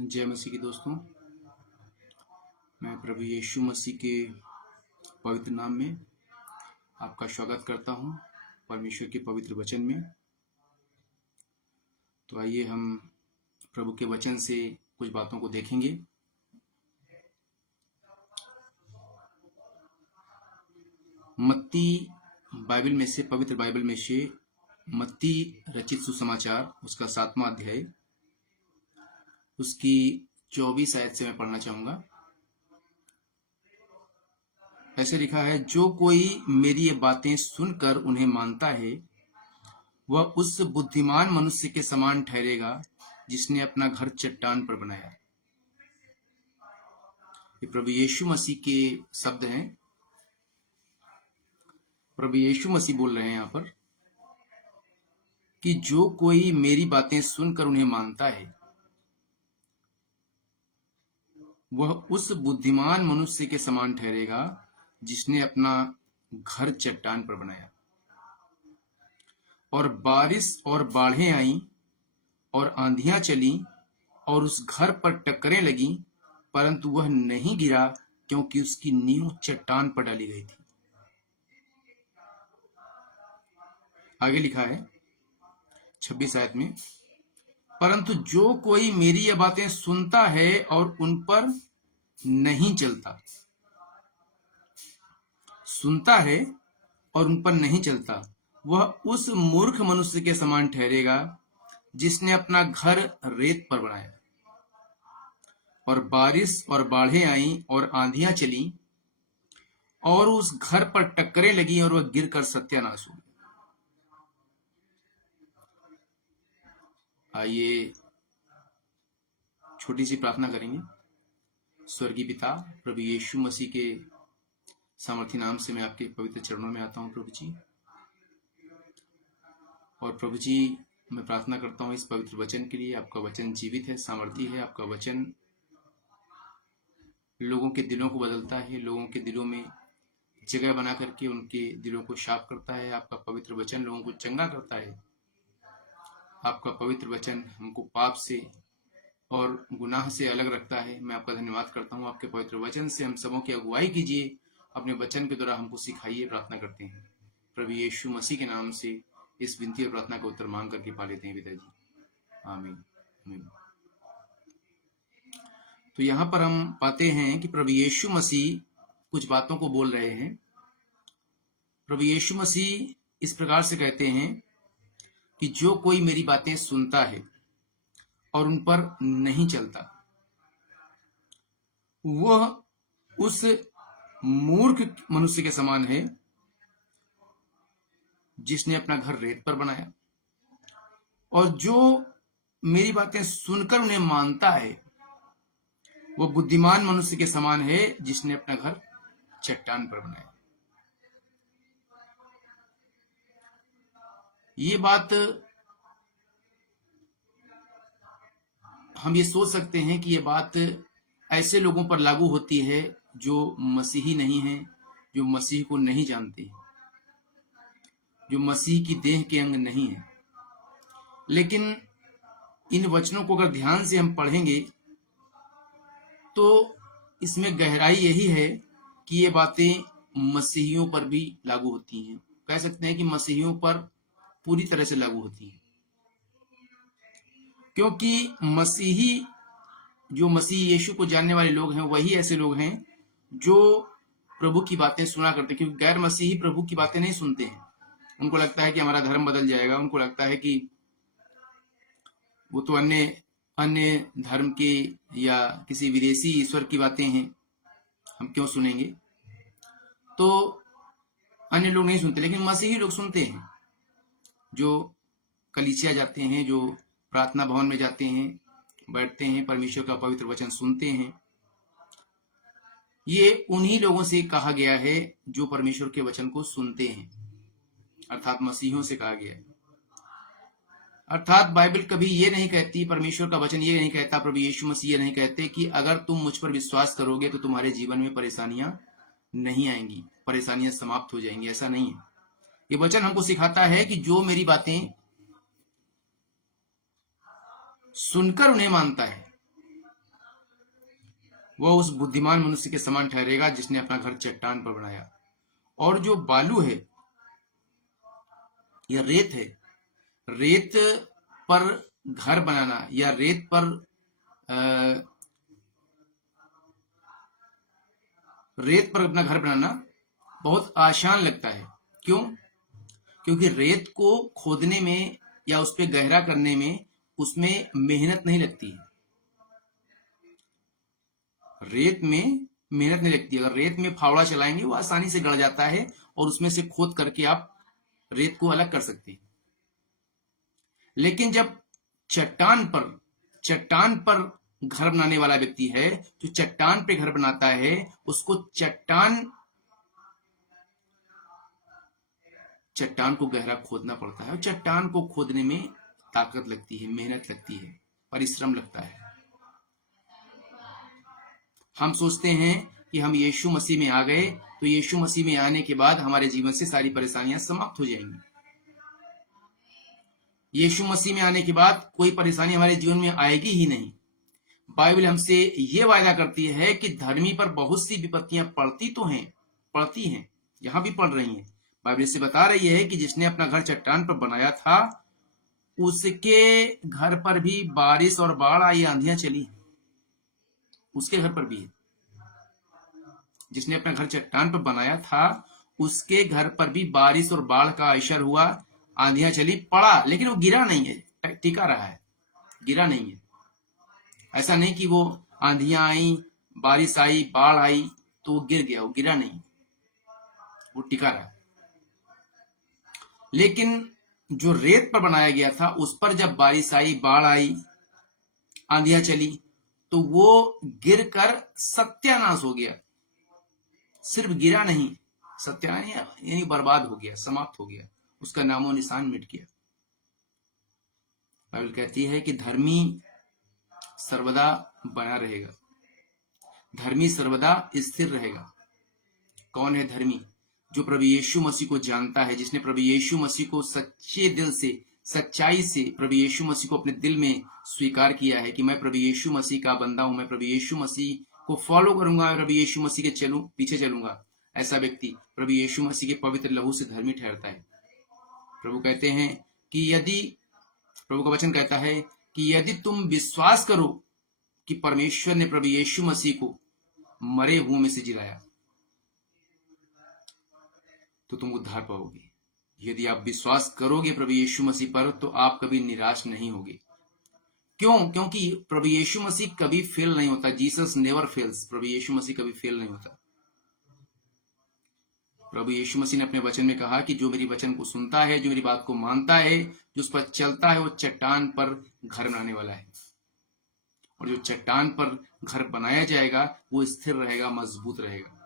जय मसीह के दोस्तों, मैं प्रभु यीशु मसीह के पवित्र नाम में आपका स्वागत करता हूं परमेश्वर के पवित्र वचन में। तो आइए हम प्रभु के वचन से कुछ बातों को देखेंगे। मत्ती बाइबल में से, पवित्र बाइबल में से मत्ती रचित सुसमाचार उसका 7वां अध्याय, उसकी 24 आयत से मैं पढ़ना चाहूंगा। ऐसे लिखा है, जो कोई मेरी ये बातें सुनकर उन्हें मानता है वह उस बुद्धिमान मनुष्य के समान ठहरेगा जिसने अपना घर चट्टान पर बनाया। ये प्रभु यीशु मसीह के शब्द हैं। प्रभु यीशु मसीह बोल रहे हैं यहाँ पर कि जो कोई मेरी बातें सुनकर उन्हें मानता है वह उस बुद्धिमान मनुष्य के समान ठहरेगा जिसने अपना घर चट्टान पर बनाया। और बारिश और बाढ़ें आईं और आंधियां चली और उस घर पर टक्करें लगी, परंतु वह नहीं गिरा क्योंकि उसकी नींव चट्टान पर डाली गई थी। आगे लिखा है 26 आयत में, परंतु जो कोई मेरी ये बातें सुनता है और उन पर नहीं चलता, सुनता है और उन पर नहीं चलता, वह उस मूर्ख मनुष्य के समान ठहरेगा जिसने अपना घर रेत पर बनाया। और बारिश और बाढ़ें आईं और आंधियां चली और उस घर पर टक्करें लगी और वह गिरकर सत्यानाश हो गया। आइए छोटी सी प्रार्थना करेंगे। स्वर्गीय पिता, प्रभु यीशु मसीह के सामर्थी नाम से मैं आपके पवित्र चरणों में आता हूं प्रभु जी। और प्रभु जी, मैं प्रार्थना करता हूं इस पवित्र वचन के लिए। आपका वचन जीवित है, सामर्थी है। आपका वचन लोगों के दिलों को बदलता है, लोगों के दिलों में जगह बना करके उनके दिलों को साफ करता है। आपका पवित्र वचन लोगों को चंगा करता है। आपका पवित्र वचन हमको पाप से और गुनाह से अलग रखता है। मैं आपका धन्यवाद करता हूँ। आपके पवित्र वचन से हम सबों की अगुवाई कीजिए, अपने वचन के द्वारा हमको सिखाइए। प्रार्थना करते हैं प्रभु यीशु मसीह के नाम से। इस विनती और प्रार्थना का उत्तर मांग करके पा लेते हैं पिताजी, आमीन आमीन। तो यहाँ पर हम पाते हैं कि प्रभु यीशु मसीह कुछ बातों को बोल रहे हैं। प्रभु यीशु मसीह इस प्रकार से कहते हैं कि जो कोई मेरी बातें सुनता है और उन पर नहीं चलता, वह उस मूर्ख मनुष्य के समान है जिसने अपना घर रेत पर बनाया। और जो मेरी बातें सुनकर उन्हें मानता है वह बुद्धिमान मनुष्य के समान है जिसने अपना घर चट्टान पर बनाया। ये बात हम ये सोच सकते हैं कि ये बात ऐसे लोगों पर लागू होती है जो मसीही नहीं है, जो मसीह को नहीं जानते, जो मसीह की देह के अंग नहीं है। लेकिन इन वचनों को अगर ध्यान से हम पढ़ेंगे तो इसमें गहराई यही है कि ये बातें मसीहियों पर भी लागू होती हैं। कह सकते हैं कि मसीहियों पर पूरी तरह से लागू होती हैं, क्योंकि मसीही, जो मसीह यीशु को जानने वाले लोग हैं, वही ऐसे लोग हैं जो प्रभु की बातें सुना करते हैं। क्योंकि गैर मसीही प्रभु की बातें नहीं सुनते हैं। उनको लगता है कि हमारा धर्म बदल जाएगा, उनको लगता है कि वो तो अन्य धर्म के या किसी विदेशी ईश्वर की बातें हैं, हम क्यों सुनेंगे। तो अन्य लोग नहीं सुनते, लेकिन मसीही लोग सुनते हैं। जो कलीसिया जाते हैं, जो प्रार्थना भवन में जाते हैं, बैठते हैं, परमेश्वर का पवित्र वचन सुनते हैं, ये उन्हीं लोगों से कहा गया है जो परमेश्वर के वचन को सुनते हैं, अर्थात मसीहियों से कहा गया है। अर्थात बाइबल कभी ये नहीं कहती, परमेश्वर का वचन ये नहीं कहता, प्रभु यीशु मसीह ये नहीं कहते कि अगर तुम मुझ पर विश्वास करोगे तो तुम्हारे जीवन में परेशानियां नहीं आएंगी, परेशानियां समाप्त हो जाएंगी। ऐसा नहीं है। ये वचन हमको सिखाता है कि जो मेरी बातें सुनकर उन्हें मानता है वह उस बुद्धिमान मनुष्य के समान ठहरेगा जिसने अपना घर चट्टान पर बनाया। और जो बालू है या रेत है, रेत पर घर बनाना या रेत पर अपना घर बनाना बहुत आसान लगता है। क्यों? क्योंकि रेत को खोदने में या उस पे गहरा करने में उसमें मेहनत नहीं लगती है। रेत में मेहनत नहीं लगती। अगर रेत में फावड़ा चलाएंगे वो आसानी से गड़ जाता है और उसमें से खोद करके आप रेत को अलग कर सकते हैं। लेकिन जब चट्टान पर घर बनाने वाला व्यक्ति है, जो चट्टान पे घर बनाता है, उसको चट्टान को गहरा खोदना पड़ता है और चट्टान को खोदने में ताकत लगती है, मेहनत लगती है, परिश्रम लगता है। हम सोचते हैं कि हम यीशु मसीह में आ गए तो यीशु मसीह में आने के बाद हमारे जीवन से सारी परेशानियां समाप्त हो जाएंगी। यीशु मसीह में आने के बाद कोई परेशानी हमारे जीवन में आएगी ही नहीं। बाइबल हमसे ये वायदा करती है कि धर्मी पर बहुत सी विपत्तियां पड़ती हैं, यहां भी पड़ रही हैं। बाइबल से बता रही है कि जिसने अपना घर चट्टान पर बनाया था उसके घर पर भी बारिश और बाढ़ आई, आंधियां चली, उसके घर पर भी है। जिसने अपना घर चट्टान पर बनाया था उसके घर पर भी बारिश और बाढ़ का असर हुआ, आंधियां चली, पड़ा, लेकिन वो गिरा नहीं है, टिका रहा है, गिरा नहीं है। ऐसा नहीं कि वो आंधियां आई, बारिश आई, बाढ़ आई तो वो गिर गया, वो गिरा नहीं, वो टिका रहा। लेकिन जो रेत पर बनाया गया था उस पर जब बारिश आई, बाढ़ आई, आंधियां चली तो वो गिरकर सत्यानाश हो गया। सिर्फ गिरा नहीं, सत्यानाश यानी बर्बाद हो गया, समाप्त हो गया, उसका नामो निशान मिट गया। बाइबल कहती है कि धर्मी सर्वदा बना रहेगा, धर्मी सर्वदा स्थिर रहेगा। कौन है धर्मी? जो प्रभु यीशु मसीह को जानता है, जिसने प्रभु यीशु मसीह को सच्चे दिल से, सच्चाई से प्रभु यीशु मसीह को अपने दिल में स्वीकार किया है कि मैं प्रभु यीशु मसीह का बंदा हूं, मैं प्रभु यीशु मसीह को फॉलो करूंगा, प्रभु यीशु मसीह के पीछे चलूंगा। ऐसा व्यक्ति प्रभु यीशु मसीह के पवित्र लहू से धर्मी ठहरता है। प्रभु कहते हैं कि प्रभु का वचन कहता है कि यदि तुम विश्वास करो कि परमेश्वर ने प्रभु यीशु मसीह को मरे हुओं में से जिलाया तो तुम उद्धार पाओगे। यदि आप विश्वास करोगे प्रभु यीशु मसीह पर तो आप कभी निराश नहीं होगे। क्यों? क्योंकि प्रभु यीशु मसीह कभी फेल नहीं होता। Jesus never fails. प्रभु यीशु मसीह कभी फेल नहीं होता। प्रभु यीशु मसीह ने अपने वचन में कहा कि जो मेरी वचन को सुनता है, जो मेरी बात को मानता है, जो उस पर चलता है, वो चट्टान पर घर बनाने वाला है। और जो चट्टान पर घर बनाया जाएगा वो स्थिर रहेगा, मजबूत रहेगा।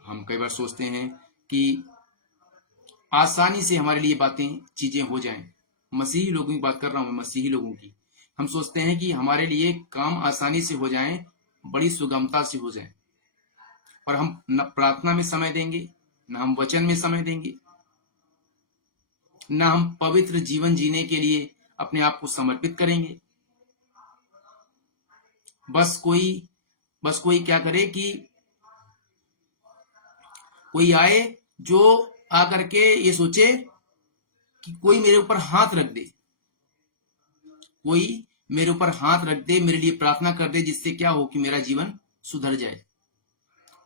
हम कई बार सोचते हैं कि आसानी से हमारे लिए चीजें हो जाएं। मसीही लोगों की बात कर रहा हूं मैं, मसीही लोगों की। हम सोचते हैं कि हमारे लिए काम आसानी से हो जाएं, बड़ी सुगमता से हो जाएं, पर हम न प्रार्थना में समय देंगे, न हम वचन में समय देंगे, न हम पवित्र जीवन जीने के लिए अपने आप को समर्पित करेंगे। बस कोई क्या करे कि कोई आए जो आकर के ये सोचे कि कोई मेरे ऊपर हाथ रख दे, कोई मेरे ऊपर हाथ रख दे, मेरे लिए प्रार्थना कर दे, जिससे क्या हो कि मेरा जीवन सुधर जाए,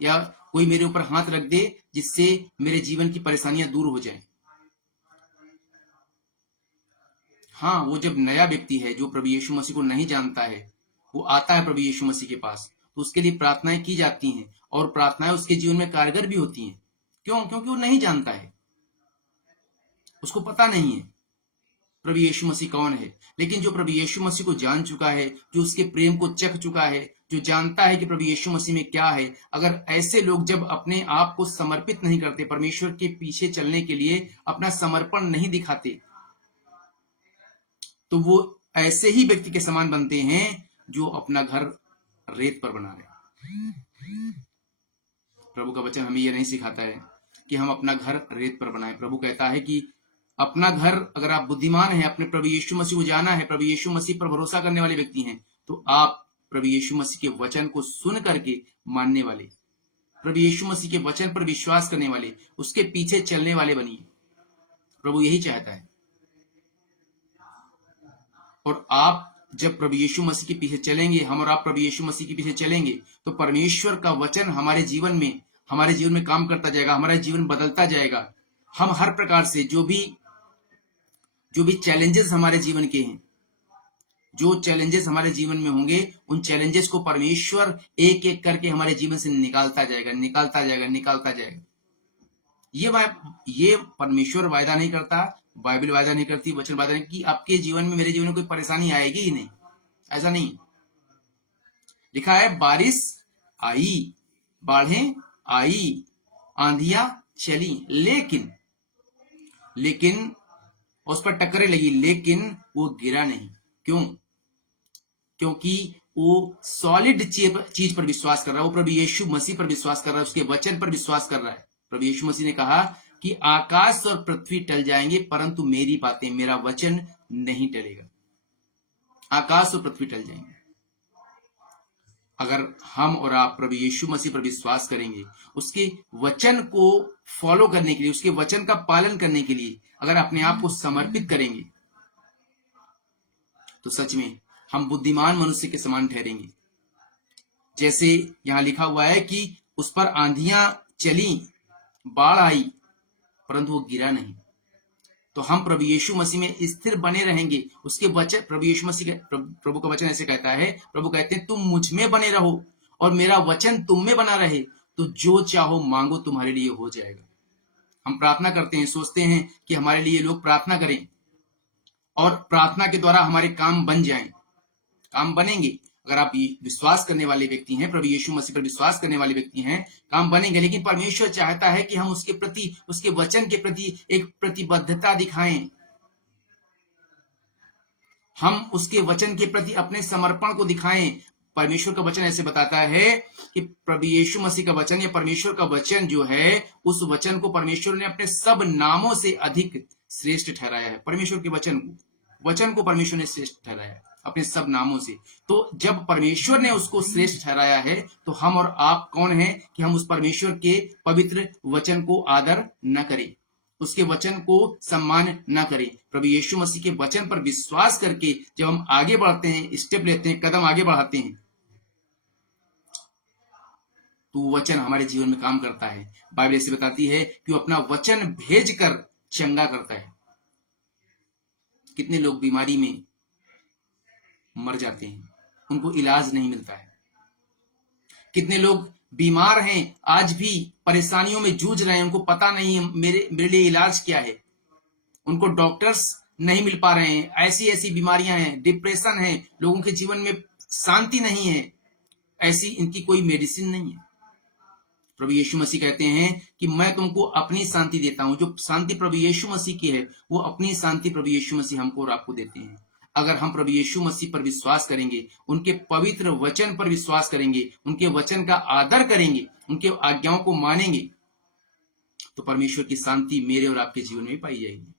या कोई मेरे ऊपर हाथ रख दे जिससे मेरे जीवन की परेशानियां दूर हो जाएं। हाँ, वो जब नया व्यक्ति है जो प्रभु यीशु मसीह को नहीं जानता है, वो आता है प्रभु यीशु मसीह के पास, तो उसके लिए प्रार्थनाएं की जाती हैं और प्रार्थनाएं उसके जीवन में कारगर भी होती हैं। क्यों? क्योंकि वो नहीं जानता है, उसको पता नहीं है प्रभु यीशु मसीह कौन है। लेकिन जो प्रभु यीशु मसीह को जान चुका है, जो उसके प्रेम को चख चुका है, जो जानता है कि प्रभु यीशु मसीह में क्या है, अगर ऐसे लोग जब अपने आप को समर्पित नहीं करते, परमेश्वर के पीछे चलने के लिए अपना समर्पण नहीं दिखाते, तो वो ऐसे ही व्यक्ति के समान बनते हैं जो अपना घर रेत पर बना रहे। प्रभु का वचन हमें यह नहीं सिखाता है कि हम अपना घर रेत पर बनाएं। प्रभु कहता है कि अपना घर, अगर आप बुद्धिमान हैं, अपने प्रभु यीशु मसीह को जाना है, प्रभु यीशु मसीह पर भरोसा करने वाले व्यक्ति हैं, तो आप प्रभु यीशु मसीह के वचन को सुन करके मानने वाले, प्रभु यीशु मसीह के वचन पर विश्वास करने वाले, उसके पीछे चलने वाले बनिए। प्रभु यही चाहता है। और आप जब प्रभु यीशु मसीह के पीछे चलेंगे, हम और आप प्रभु यीशु मसीह के पीछे चलेंगे, तो परमेश्वर का वचन हमारे जीवन में काम करता जाएगा, हमारा जीवन बदलता जाएगा। हम हर प्रकार से जो भी चैलेंजेस हमारे जीवन के हैं, जो चैलेंजेस हमारे जीवन में होंगे, उन चैलेंजेस को परमेश्वर एक एक करके हमारे जीवन से निकालता जाएगा। ये परमेश्वर वायदा नहीं करता, बाइबल वायदा नहीं करती, वचन वायदा नहीं कि आपके जीवन में, मेरे जीवन में कोई परेशानी आएगी ही नहीं। ऐसा नहीं लिखा है। बारिश आई, बाढ़ें आई, आंधियां चली, लेकिन उस पर टक्करें लगी, लेकिन वो गिरा नहीं। क्यों? क्योंकि वो सॉलिड चीज पर विश्वास कर रहा है, वो प्रभु यीशु मसीह पर विश्वास कर रहा है, उसके वचन पर विश्वास कर रहा है। प्रभु यीशु मसीह ने कहा कि आकाश और पृथ्वी टल जाएंगे, परंतु मेरी बातें, मेरा वचन नहीं टलेगा। आकाश और पृथ्वी टल जाएंगे। अगर हम और आप प्रभु यीशु मसीह पर विश्वास करेंगे, उसके वचन को फॉलो करने के लिए, उसके वचन का पालन करने के लिए अगर अपने आप को समर्पित करेंगे, तो सच में हम बुद्धिमान मनुष्य के समान ठहरेंगे। जैसे यहां लिखा हुआ है कि उस पर आंधियां चली, बाढ़ आई, परंतु वो गिरा नहीं। तो हम प्रभु यीशु मसीह में स्थिर बने रहेंगे। उसके वचन, प्रभु यीशु मसीह, प्रभु का वचन ऐसे कहता है, प्रभु कहते हैं तुम मुझ में बने रहो और मेरा वचन तुम में बना रहे, तो जो चाहो मांगो तुम्हारे लिए हो जाएगा। हम प्रार्थना करते हैं, सोचते हैं कि हमारे लिए लोग प्रार्थना करें और प्रार्थना के द्वारा हमारे काम बन जाएं। काम बनेंगे अगर आप विश्वास करने वाले व्यक्ति हैं, प्रभु यीशु मसीह पर विश्वास करने वाले व्यक्ति हैं, काम बनेंगे। लेकिन परमेश्वर चाहता है कि हम उसके प्रति, उसके वचन के प्रति एक प्रतिबद्धता दिखाएं। हम उसके वचन के प्रति अपने समर्पण को दिखाएं। परमेश्वर का वचन ऐसे बताता है कि प्रभु यीशु मसीह का वचन या परमेश्वर का वचन जो है, उस वचन को परमेश्वर ने अपने सब नामों से अधिक श्रेष्ठ ठहराया है। परमेश्वर के वचन को परमेश्वर ने श्रेष्ठ ठहराया है अपने सब नामों से। तो जब परमेश्वर ने उसको श्रेष्ठ ठहराया है, तो हम और आप कौन हैं कि हम उस परमेश्वर के पवित्र वचन को आदर न करें, उसके वचन को सम्मान न करें। प्रभु यीशु मसीह के वचन पर विश्वास करके जब हम आगे बढ़ते हैं, स्टेप लेते हैं, कदम आगे बढ़ाते हैं, तो वचन हमारे जीवन में काम करता है। बाइबल ऐसे बताती है कि वो अपना वचन भेजकर चंगा करता है। कितने लोग बीमारी में मर जाते हैं, उनको इलाज नहीं मिलता है। कितने लोग बीमार हैं, आज भी परेशानियों में जूझ रहे हैं, उनको पता नहीं है मेरे लिए इलाज क्या है, उनको डॉक्टर्स नहीं मिल पा रहे हैं। ऐसी ऐसी बीमारियां हैं, डिप्रेशन है, लोगों के जीवन में शांति नहीं है, ऐसी इनकी कोई मेडिसिन नहीं है। प्रभु यीशु मसीह कहते हैं कि मैं तुमको अपनी शांति देता हूं। जो शांति प्रभु यीशु मसीह की है, वो अपनी शांति प्रभु यीशु मसीह हमको और आपको देते हैं। अगर हम प्रभु यीशु मसीह पर विश्वास करेंगे, उनके पवित्र वचन पर विश्वास करेंगे, उनके वचन का आदर करेंगे, उनके आज्ञाओं को मानेंगे, तो परमेश्वर की शांति मेरे और आपके जीवन में पाई जाएगी।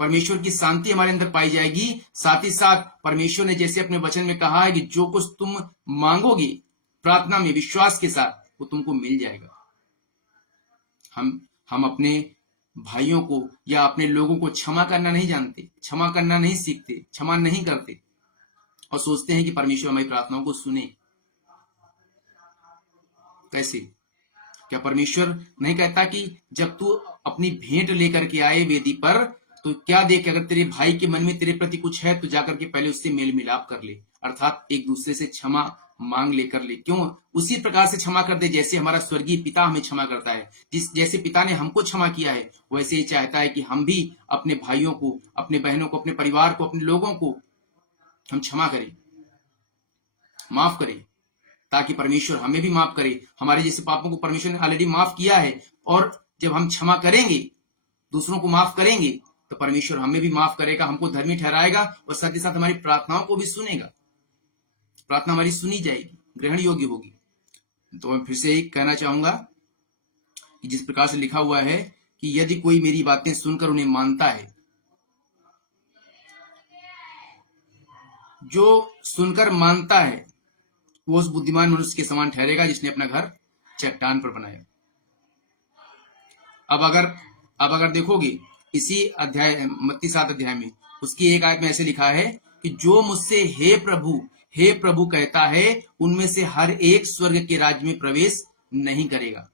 परमेश्वर की शांति हमारे अंदर पाई जाएगी। साथ ही साथ परमेश्वर ने जैसे अपने वचन में कहा है कि जो कुछ तुम मांगोगे प्रार्थना में विश्वास के साथ, वो तुमको मिल जाएगा। हम अपने भाइयों को या अपने लोगों को क्षमा करना नहीं जानते, क्षमा करना नहीं सीखते, क्षमा नहीं करते और सोचते हैं कि परमेश्वर हमारी प्रार्थनाओं को सुने। कैसे? क्या परमेश्वर नहीं कहता कि जब तू अपनी भेंट लेकर के आए वेदी पर, तो क्या देख, अगर तेरे भाई के मन में तेरे प्रति कुछ है तो जाकर के पहले उससे मेल मिलाप कर ले, अर्थात एक दूसरे से क्षमा मांग लेकर ले। क्यों? उसी प्रकार से क्षमा कर दे जैसे हमारा स्वर्गीय पिता हमें क्षमा करता है। जैसे पिता ने हमको क्षमा किया है, वैसे ही चाहता है कि हम भी अपने भाइयों को, अपने बहनों को, अपने परिवार को, अपने लोगों को हम क्षमा करें, माफ करें, ताकि परमेश्वर हमें भी माफ करे। हमारे जैसे पापों को परमेश्वर ने ऑलरेडी माफ किया है, और जब हम क्षमा करेंगे, दूसरों को माफ करेंगे, तो परमेश्वर हमें भी माफ करेगा, हमको धर्मी ठहराएगा और साथ ही साथ हमारी प्रार्थनाओं को भी सुनेगा। प्रार्थना हमारी सुनी जाएगी, ग्रहण योग्य होगी। तो मैं फिर से कहना चाहूंगा कि जिस प्रकार से लिखा हुआ है कि यदि कोई मेरी बातें सुनकर उन्हें मानता है, जो सुनकर मानता है वो उस बुद्धिमान मनुष्य के समान ठहरेगा जिसने अपना घर चट्टान पर बनाया। अब अगर देखोगे इसी अध्याय मत्ती 7 अध्याय में उसकी एक आयत में ऐसे लिखा है कि जो मुझसे हे प्रभु कहता है उनमें से हर एक स्वर्ग के राज्य में प्रवेश नहीं करेगा,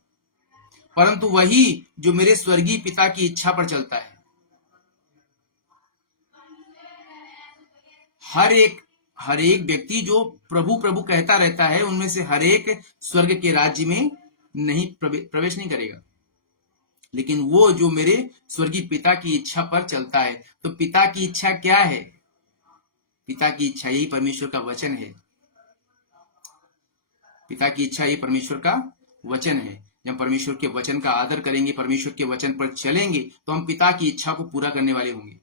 परंतु वही जो मेरे स्वर्गीय पिता की इच्छा पर चलता है। हर एक व्यक्ति जो प्रभु प्रभु कहता रहता है उनमें से हर एक स्वर्ग के राज्य में नहीं प्रवेश नहीं करेगा, लेकिन वो जो मेरे स्वर्गीय पिता की इच्छा पर चलता है। तो पिता की इच्छा क्या है? पिता की इच्छा यही परमेश्वर का वचन है। पिता की इच्छा यही परमेश्वर का वचन है। जब परमेश्वर के वचन का आदर करेंगे, परमेश्वर के वचन पर चलेंगे, तो हम पिता की इच्छा को पूरा करने वाले होंगे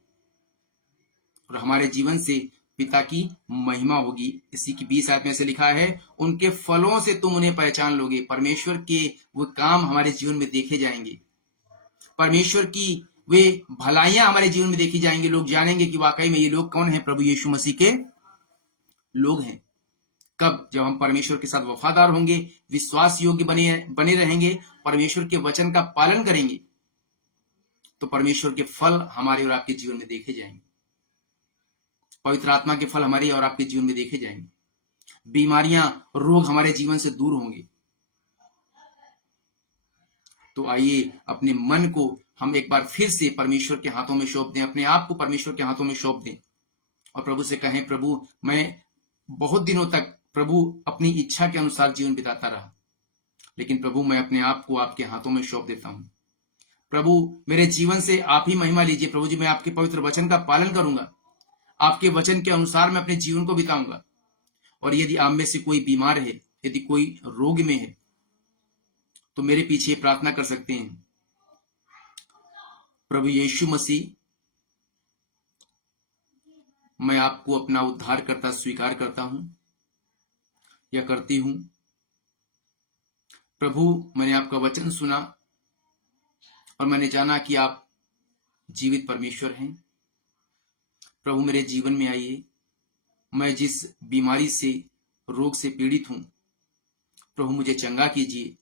और हमारे जीवन से पिता की महिमा होगी। इसी की 20 आयत में ऐसे लिखा है, उनके फलों से तुम उन्हें पहचान लोगे। परमेश्वर के वो काम हमारे जीवन में देखे जाएंगे, परमेश्वर की वे भलाइयां हमारे जीवन में देखी जाएंगे। लोग जानेंगे कि वाकई में ये लोग कौन है, प्रभु यीशु मसीह के लोग हैं। कब? जब हम परमेश्वर के साथ वफादार होंगे, विश्वास योग्य बने रहेंगे, परमेश्वर के वचन का पालन करेंगे, तो परमेश्वर के फल हमारे और आपके जीवन में देखे जाएंगे। पवित्र आत्मा के फल हमारे और आपके जीवन में देखे जाएंगे। बीमारियां, रोग हमारे जीवन से दूर होंगे। तो आइए अपने मन को हम एक बार फिर से परमेश्वर के हाथों में सौंप दें, अपने आप को परमेश्वर के हाथों में सौंप दें और प्रभु से कहें, प्रभु मैं बहुत दिनों तक प्रभु अपनी इच्छा के अनुसार जीवन बिताता रहा, लेकिन प्रभु मैं अपने आप को आपके हाथों में सौंप देता हूं। प्रभु मेरे जीवन से आप ही महिमा लीजिए। प्रभु जी मैं आपके पवित्र वचन का पालन करूंगा, आपके वचन के अनुसार मैं अपने जीवन को बिताऊंगा। और यदि आप में से कोई बीमार है, यदि कोई रोग में है, तो मेरे पीछे प्रार्थना कर सकते हैं, प्रभु यीशु मसीह मैं आपको अपना उद्धारकर्ता स्वीकार करता हूं या करती हूं। प्रभु मैंने आपका वचन सुना और मैंने जाना कि आप जीवित परमेश्वर हैं। प्रभु मेरे जीवन में आइए। मैं जिस बीमारी से, रोग से पीड़ित हूं, प्रभु मुझे चंगा कीजिए।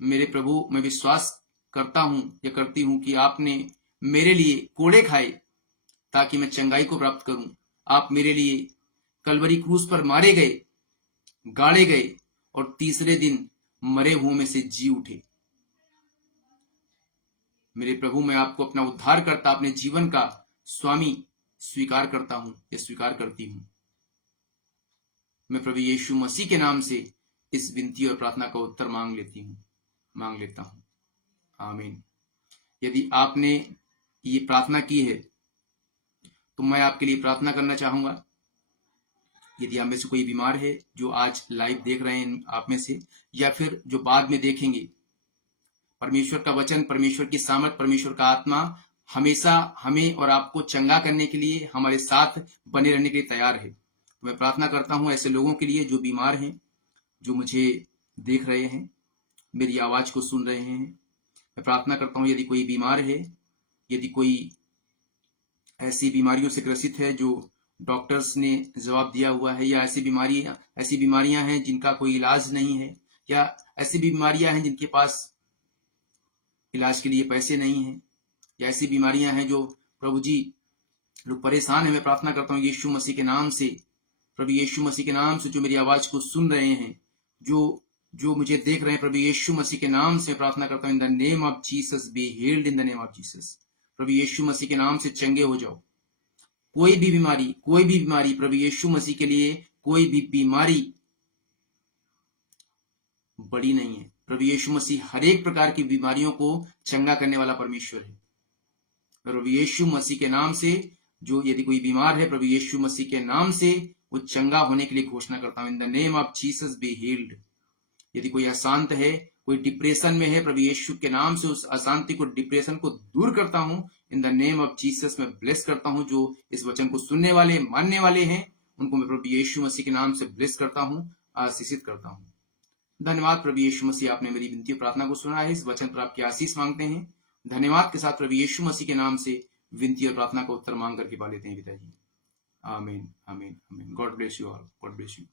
मेरे प्रभु मैं विश्वास करता हूं या करती हूं कि आपने मेरे लिए कोड़े खाए ताकि मैं चंगाई को प्राप्त करूं। आप मेरे लिए कलवरी क्रूस पर मारे गए, गाड़े गए और तीसरे दिन मरे हुओं में से जी उठे। मेरे प्रभु मैं आपको अपना उद्धार करता, अपने जीवन का स्वामी स्वीकार करता हूं या स्वीकार करती हूं। मैं प्रभु यीशु मसीह के नाम से इस विनती और प्रार्थना का उत्तर मांग लेता हूं। आमीन। यदि आपने ये प्रार्थना की है तो मैं आपके लिए प्रार्थना करना चाहूंगा। यदि आप में से कोई बीमार है जो आज लाइव देख रहे हैं आप में से, या फिर जो बाद में देखेंगे, परमेश्वर का वचन, परमेश्वर की सामर्थ, परमेश्वर का आत्मा हमेशा हमें और आपको चंगा करने के लिए, हमारे साथ बने रहने के लिए तैयार है। तो मैं प्रार्थना करता हूं ऐसे लोगों के लिए जो बीमार हैं, जो मुझे देख रहे हैं, मेरी आवाज को सुन रहे हैं। मैं प्रार्थना करता हूं यदि कोई बीमार है, यदि कोई ऐसी बीमारियों से ग्रसित है जो डॉक्टर्स ने जवाब दिया हुआ है, या ऐसी बीमारियां हैं जिनका कोई इलाज नहीं है, या ऐसी बीमारियां हैं जिनके पास इलाज के लिए पैसे नहीं हैं, या ऐसी बीमारियां हैं जो प्रभु जी लोग परेशान हैं। मैं प्रार्थना करता हूँ यीशु मसीह के नाम से, प्रभु यीशु मसीह के नाम से, जो मेरी आवाज को सुन रहे हैं, जो मुझे देख रहे हैं, प्रभु यीशु मसीह के नाम से प्रार्थना करता हूँ, in the name of Jesus be healed, in the name of Jesus. प्रभु यीशु मसीह के नाम से चंगे हो जाओ। कोई भी बीमारी प्रभु यीशु मसीह के लिए कोई भी बीमारी बड़ी नहीं है। प्रभु यीशु मसीह हर एक प्रकार की बीमारियों को चंगा करने वाला परमेश्वर है। प्रभु यीशु मसीह के नाम से जो यदि कोई बीमार है, प्रभु यीशु मसीह के नाम से वो चंगा होने के लिए घोषणा करता हूं, इन the name of Jesus be heeled. यदि कोई अशांत है, कोई डिप्रेशन में है, प्रभु यीशु के नाम से उस अशांति को, डिप्रेशन को दूर करता हूं, इन द नेम ऑफ जीसस। मैं ब्लेस करता हूं जो इस वचन को सुनने वाले, मानने वाले हैं, उनको मैं प्रभु यीशु मसीह के नाम से ब्लेस करता हूं, आशीषित करता हूं। धन्यवाद प्रभु यीशु मसीह, आपने मेरी विनती और प्रार्थना को सुना है। इस वचन पर आपकी आशीष मांगते हैं। धन्यवाद के साथ प्रभु यीशु मसीह के नाम से विनती और प्रार्थना का उत्तर मांग करके पा लेते हैं पिताजी, आमीन, आमीन, आमीन। God bless you all, God bless you.